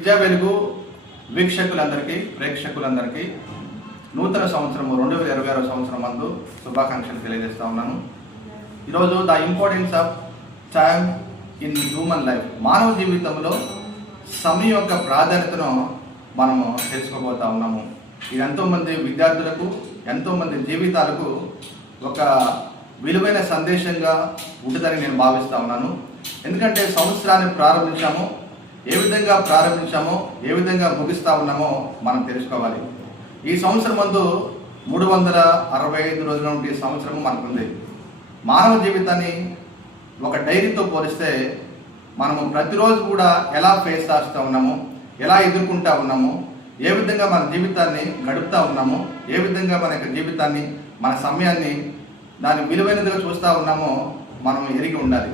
విద్యా వెలుగు వీక్షకులందరికీ ప్రేక్షకులందరికీ నూతన సంవత్సరము 2026 సంవత్సరం మందు శుభాకాంక్షలు తెలియజేస్తా ఉన్నాను. ఈరోజు the importance of time in human life, మానవ జీవితంలో సమయం యొక్క ప్రాధాన్యతను మనము తెలుసుకోబోతా ఉన్నాము. ఇది ఎంతోమంది విద్యార్థులకు, ఎంతోమంది జీవితాలకు ఒక విలువైన సందేశంగా ఉంటుందని నేను భావిస్తూ ఉన్నాను. ఎందుకంటే సంవత్సరాన్ని ప్రారంభించాము, ఏ విధంగా ప్రారంభించామో, ఏ విధంగా ముగిస్తూ ఉన్నామో మనం తెలుసుకోవాలి. ఈ సంవత్సరం ముందు 365 రోజుల నుండి సంవత్సరము మనకుంది. మానవ జీవితాన్ని ఒక డైరీతో పోలిస్తే మనము ప్రతిరోజు కూడా ఎలా ఫేస్ చేస్తూ ఉన్నాము, ఎలా ఎదుర్కొంటూ ఉన్నాము, ఏ విధంగా మన జీవితాన్ని గడుపుతూ ఉన్నాము, ఏ విధంగా మన యొక్క జీవితాన్ని, మన సమయాన్ని దాని విలువైనదిగా చూస్తూ ఉన్నామో మనం ఎరిగి ఉండాలి.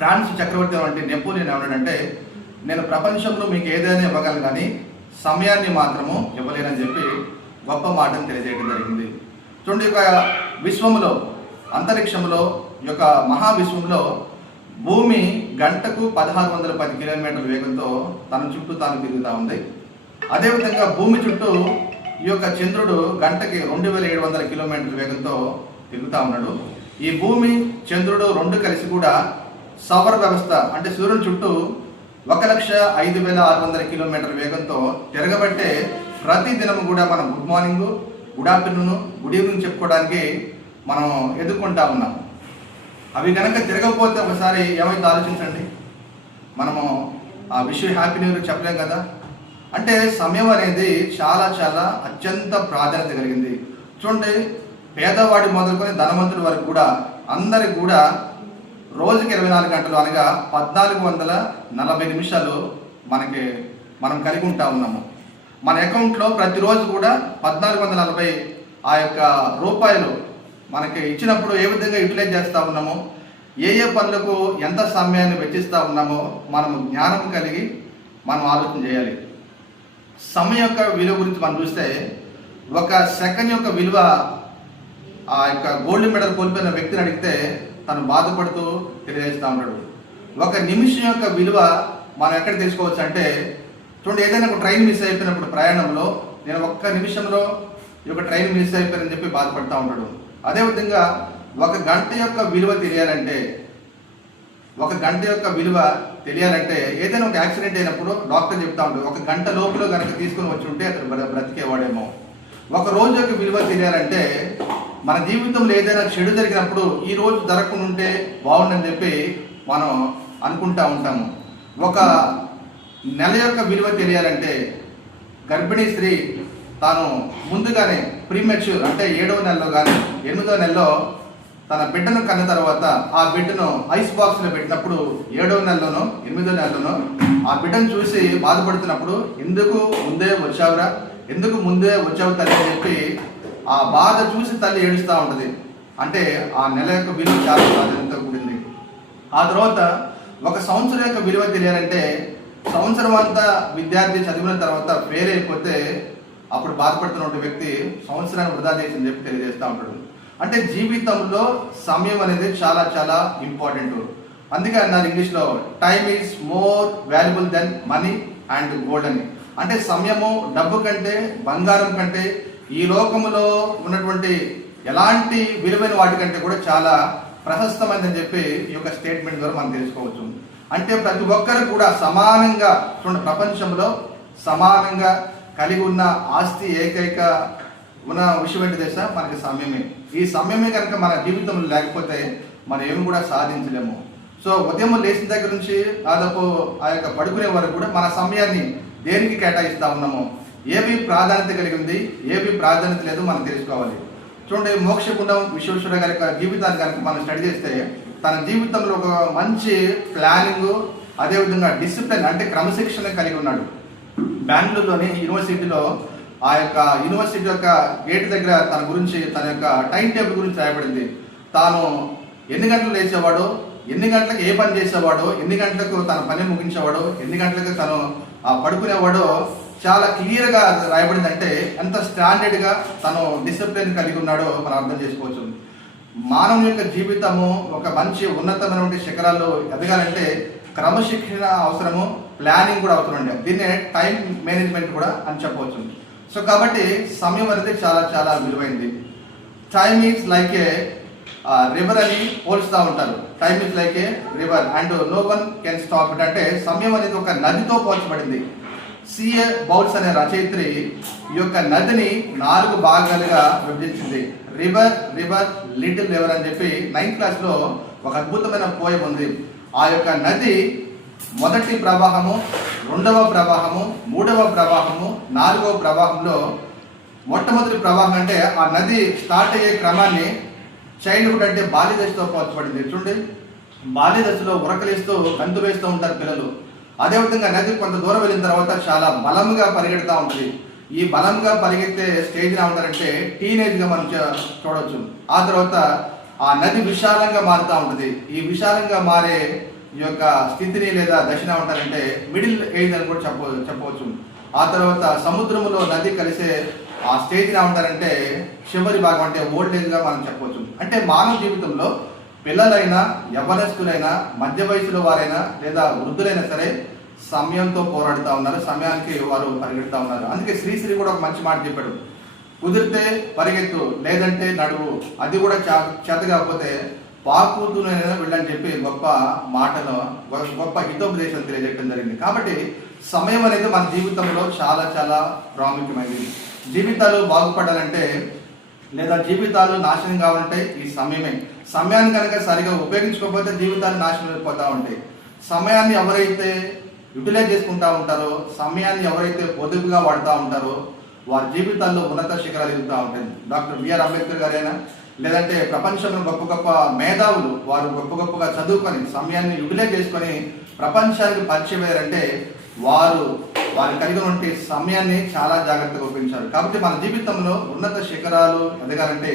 ఫ్రాన్స్ చక్రవర్తి వంటి నెపోలియన్ ఏమన్నాడంటే, నేను ప్రపంచంలో మీకు ఏదైనా ఇవ్వగలను కానీ సమయాన్ని మాత్రము ఇవ్వలేనని చెప్పి గొప్ప మాటను తెలియజేయడం జరిగింది. చూడండి, యొక్క విశ్వంలో, అంతరిక్షంలో, ఈ యొక్క మహావిశ్వంలో భూమి గంటకు 1610 కిలోమీటర్ల వేగంతో తన చుట్టూ తాను తిరుగుతూ ఉంది. అదేవిధంగా భూమి చుట్టూ ఈ యొక్క చంద్రుడు గంటకి 2700 కిలోమీటర్ల వేగంతో తిరుగుతూ ఉన్నాడు. ఈ భూమి చంద్రుడు రెండు కలిసి కూడా సౌర వ్యవస్థ అంటే సూర్యుని చుట్టూ 1,05,600 కిలోమీటర్ల వేగంతో తిరగబట్టే ప్రతి దినం కూడా మనం good morning, good afternoon, good evening చెప్పుకోవడానికి మనం ఎదుర్కొంటా ఉన్నాం. అవి కనుక తిరగకపోతే ఒకసారి ఏమైతే ఆలోచించండి, మనము ఆ విష్ హ్యాపీ న్యూ ఇయర్ చెప్పలేం కదా. అంటే సమయం అనేది చాలా చాలా అత్యంత ప్రాధాన్యత కలిగింది. చూడండి, పేదవాడి మొదలుకొని ధనవంతుడి వరకు కూడా అందరికి కూడా రోజుకి 24 గంటలు అనగా 1440 నిమిషాలు మనం కలిగి ఉంటా ఉన్నాము. మన అకౌంట్లో ప్రతిరోజు కూడా 1440 ఆ యొక్క రూపాయలు మనకి ఇచ్చినప్పుడు ఏ విధంగా యూటిలైజ్ చేస్తూ ఉన్నామో, ఏ పనులకు ఎంత సమయాన్ని వెచ్చిస్తూ ఉన్నామో మనం జ్ఞానం కలిగి మనం ఆలోచన చేయాలి. సమయం యొక్క విలువ గురించి మనం చూస్తే, ఒక సెకండ్ యొక్క విలువ ఆ యొక్క గోల్డ్ మెడల్ కోల్పోయిన వ్యక్తిని అడిగితే తను బాధపడుతూ తెలియజేస్తూ ఉంటాడు. ఒక నిమిషం యొక్క విలువ మనం ఎక్కడ తెలుసుకోవచ్చు అంటే, చూడండి, ఏదైనా ఒక ట్రైన్ మిస్ అయిపోయినప్పుడు ప్రయాణంలో నేను ఒక్క నిమిషంలో ఈ యొక్క ట్రైన్ మిస్ అయిపోయానని చెప్పి బాధపడుతూ ఉంటాడు. అదేవిధంగా ఒక గంట యొక్క విలువ తెలియాలంటే, ఏదైనా ఒక యాక్సిడెంట్ అయినప్పుడు డాక్టర్ చెప్తా ఉంటాడు, ఒక గంట లోపల కనుక తీసుకొని వచ్చి ఉంటే అతను బ్రతికేవాడేమో. ఒక రోజు యొక్క విలువ తెలియాలంటే, మన జీవితంలో ఏదైనా చెడు జరిగినప్పుడు ఈ రోజు జరగకుండా ఉంటే బాగుండని చెప్పి మనం అనుకుంటా ఉంటాము. ఒక నెల యొక్క విలువ తెలియాలంటే, గర్భిణీ స్త్రీ తాను ముందుగానే ప్రీమెచ్యూర్ అంటే 7వ నెలలో కానీ 8వ నెలలో తన బిడ్డను కన్న తర్వాత ఆ బిడ్డను ఐస్ బాక్స్లో పెట్టినప్పుడు 7వ నెలలోనో 8వ నెలలోనో ఆ బిడ్డను చూసి బాధపడుతున్నప్పుడు, ఎందుకు ముందే వచ్చావు తల్లి అని చెప్పి ఆ బాధ చూసి తల్లి ఏడుస్తూ ఉంటుంది. అంటే ఆ నెల యొక్క విలువ చాలా ప్రాధాన్యత కూడింది. ఆ తర్వాత ఒక సంవత్సరం యొక్క విలువ తెలియాలంటే, సంవత్సరం అంతా విద్యార్థి చదివిన తర్వాత ఫెయిల్ అయిపోతే అప్పుడు బాధపడుతున్న వ్యక్తి సంవత్సరాన్ని వృధా చేసి చెప్పి తెలియజేస్తూ ఉంటాడు. అంటే జీవితంలో సమయం అనేది చాలా చాలా ఇంపార్టెంట్. అందుకే అన్నారు ఇంగ్లీష్లో, time is more valuable than money and gold అని. అంటే సమయము డబ్బు కంటే, బంగారం కంటే, ఈ లోకంలో ఉన్నటువంటి ఎలాంటి విలువైన వాటికంటే కూడా చాలా ప్రశస్తమైందని చెప్పి ఈ యొక్క స్టేట్మెంట్ ద్వారా మనం తెలుసుకోవచ్చు. అంటే ప్రతి ఒక్కరు కూడా సమానంగా చూడండి, ప్రపంచంలో సమానంగా కలిగి ఉన్న ఆస్తి ఏకైక ఉన్న విషయం ఏంటి తెలుసా? మనకి సమయమే. ఈ సమయమే కనుక మన జీవితంలో లేకపోతే మనం ఏమి కూడా సాధించలేము. సో ఉదయం లేచిన దగ్గర నుంచి దాదాపు ఆ యొక్క పడుకునే వరకు కూడా మన సమయాన్ని దేనికి కేటాయిస్తూ ఉన్నామో, ఏవి ప్రాధాన్యత కలిగింది, ఏవి ప్రాధాన్యత లేదు మనం తెలుసుకోవాలి. చూడండి, మోక్షగుండం విశ్వేశ్వర గారి జీవితాన్ని కనుక మనం స్టడీ చేస్తే, తన జీవితంలో ఒక మంచి ప్లానింగ్, అదేవిధంగా డిసిప్లిన్ అంటే క్రమశిక్షణ కలిగి ఉన్నాడు. బెంగళూరులోని యూనివర్సిటీలో ఆ యొక్క యూనివర్సిటీ యొక్క గేట్ దగ్గర తన యొక్క టైం టేబుల్ గురించి రాయబడింది. తాను ఎన్ని గంటలు లేచేవాడో, ఎన్ని గంటలకు ఏ పని చేసేవాడో, ఎన్ని గంటలకు తన పని ముగించేవాడో, ఎన్ని గంటలకు తను పడుకునేవాడో చాలా క్లియర్గా రాయబడింది. అంటే ఎంత స్టాండర్డ్గా తను డిసిప్లిన్ కలిగి ఉన్నాడో మనం అర్థం చేసుకోవచ్చు. మానవుని యొక్క జీవితము ఒక మంచి ఉన్నతమైనటువంటి శిఖరాల్లో ఎదగాలంటే క్రమశిక్షణ అవసరము, ప్లానింగ్ కూడా అవసరం అండి. దీన్నే టైం మేనేజ్మెంట్ కూడా అని చెప్పవచ్చు. సో కాబట్టి సమయం అనేది చాలా చాలా విలువైంది. Time is like a river అని పోల్చుతూ ఉంటారు. Time is like a river and no one can stop it. అంటే సమయం అనేది ఒక నదితో పోల్చబడింది. సిఏ బౌల్స్ అనే రచయిత్రి ఈ యొక్క నదిని 4 భాగాలుగా విభజించింది. రివర్ రివర్ లిటిల్ రివర్ అని చెప్పి 9th క్లాస్లో ఒక అద్భుతమైన పోయం ఉంది. ఆ యొక్క నది మొదటి ప్రవాహము, 2వ ప్రవాహము, 3వ ప్రవాహము, 4వ ప్రవాహంలో మొట్టమొదటి ప్రవాహం అంటే ఆ నది స్టార్ట్ అయ్యే క్రమాన్ని చైల్డ్హుడ్ అంటే బాల్య దశతో పోల్చబడింది. చూడండి, బాల్య దశలో ఉరకలేస్తూ గంతు వేస్తూ ఉంటారు పిల్లలు. అదేవిధంగా నది కొంత దూరం వెళ్ళిన తర్వాత చాలా బలంగా పరిగెడుతూ ఉంటుంది. ఈ బలంగా పరిగెత్తే స్టేజ్ ఎలా ఉంటారంటే టీనేజ్గా మనం చూడవచ్చు. ఆ తర్వాత ఆ నది విశాలంగా మారుతూ ఉంటుంది. ఈ విశాలంగా మారే ఈ యొక్క స్థితిని లేదా దశన ఉంటారంటే మిడిల్ ఏజ్ అని కూడా చెప్పవచ్చు. ఆ తర్వాత సముద్రంలో నది కలిసే ఆ స్టేజ్ ఎలా ఉంటారంటే చివరి భాగం అంటే ఓల్డ్ ఏజ్గా మనం చెప్పవచ్చు. అంటే మానవ జీవితంలో పిల్లలైనా, యవ్వనస్తులైనా, మధ్య వయసులో వారైనా లేదా వృద్ధులైనా సరే సమయంతో పోరాడుతూ ఉన్నారు. సమయానికి వారు పరిగెడుతూ ఉన్నారు. అందుకే శ్రీశ్రీ కూడా ఒక మంచి మాట చెప్పాడు, కుదిరితే పరిగెత్తు, లేదంటే నడువు, అది కూడా చేత కాకపోతే పాకుతూనైనా వెళ్ళని చెప్పి గొప్ప మాటను, గొప్ప హితోపదేశం తెలియజేయడం జరిగింది. కాబట్టి సమయం అనేది మన జీవితంలో చాలా చాలా ప్రాముఖ్యమైనది. జీవితాలు బాగుపడాలంటే లేదా జీవితాలు నాశనం కావాలంటే ఈ సమయమే. సమయాన్ని కనుక సరిగా ఉపయోగించుకోకపోతే జీవితాలు నాశనం అయిపోతూ ఉంటాయి. సమయాన్ని ఎవరైతే యూటిలైజ్ చేసుకుంటూ ఉంటారో, సమయాన్ని ఎవరైతే పొదుపుగా వాడుతూ ఉంటారో వారి జీవితాల్లో ఉన్నత శిఖరాలు ఎదుగుతూ ఉంటాయి. డాక్టర్ బిఆర్ అంబేద్కర్ గారైనా లేదంటే ప్రపంచంలో గొప్ప గొప్ప మేధావులు వారు గొప్ప గొప్పగా చదువుకొని సమయాన్ని యూటిలైజ్ చేసుకొని ప్రపంచానికి పరిచయం అయ్యారంటే వారు కలిగి ఉండే సమయాన్ని చాలా జాగ్రత్తగా ఉపయోగించారు. కాబట్టి మన జీవితంలో ఉన్నత శిఖరాలు ఎదగాలంటే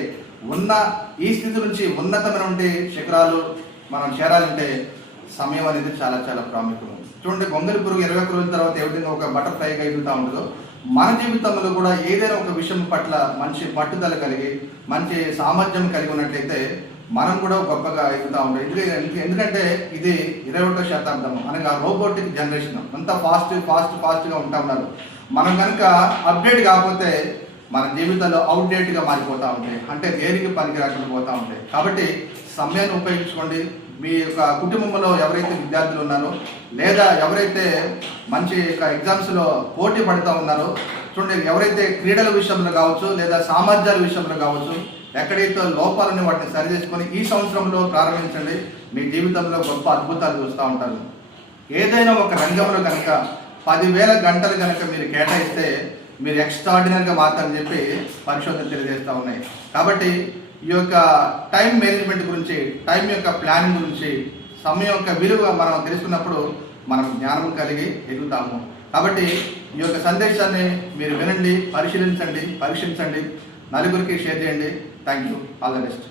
ఈ స్థితి నుంచి ఉన్నతమైన శిఖరాలు మనం చేరాలంటే సమయం అనేది చాలా చాలా ప్రాముఖ్యం. చూడండి, గొంగలి పురుగు 21 రోజుల తర్వాత ఏ విధంగా ఒక బటర్ఫ్లైగా ఎదుగుతూ ఉంటుందో మన జీవితంలో కూడా ఏదైనా ఒక విషయం పట్ల మంచి పట్టుదల కలిగి మంచి సామర్థ్యం కలిగి ఉన్నట్లయితే మనం కూడా గొప్పగా ఎదుగుతూ ఉంటాం. ఎందుకంటే ఇది 21వ శతాబ్దం, అనగా రోబోటిక్ జనరేషన్. అంతా ఫాస్ట్గా ఉంటా ఉన్నారు. మనం కనుక అప్డేట్ కాకపోతే మన జీవితంలో అవుట్డేట్గా మారిపోతూ ఉంటాయి. అంటే దేనికి పనికి రాకుండా పోతూ ఉంటాయి. కాబట్టి సమయాన్ని ఉపయోగించుకోండి. మీ యొక్క కుటుంబంలో ఎవరైతే విద్యార్థులు ఉన్నారో లేదా ఎవరైతే మంచి ఎగ్జామ్స్లో పోటీ పడుతూ ఉన్నారో చూడండి, ఎవరైతే క్రీడల విషయంలో కావచ్చు లేదా సామర్థ్యాల విషయంలో కావచ్చు ఎక్కడైతే లోపాలని వాటిని సరి చేసుకొని ఈ సంవత్సరంలో ప్రారంభించండి. మీ జీవితంలో గొప్ప అద్భుతాలు చూస్తూ ఉంటారు. ఏదైనా ఒక రంగంలో కనుక 10,000 గంటలు కనుక మీరు కేటాయిస్తే మీరు ఎక్స్ట్రాడినరీగా మాత్రని చెప్పి పరిశోధనలు తెలియజేస్తూ ఉన్నాయి. కాబట్టి ఈ యొక్క టైం మేనేజ్మెంట్ గురించి, టైం యొక్క ప్లానింగ్ గురించి, సమయం యొక్క విలువ మనం తెలుసుకున్నప్పుడు మనం జ్ఞానం కలిగి ఎదుగుతాము. కాబట్టి ఈ యొక్క సందేశాన్ని మీరు వినండి, పరిశీలించండి, పరీక్షించండి, నలుగురికి షేర్ చేయండి. Thank you. All the best.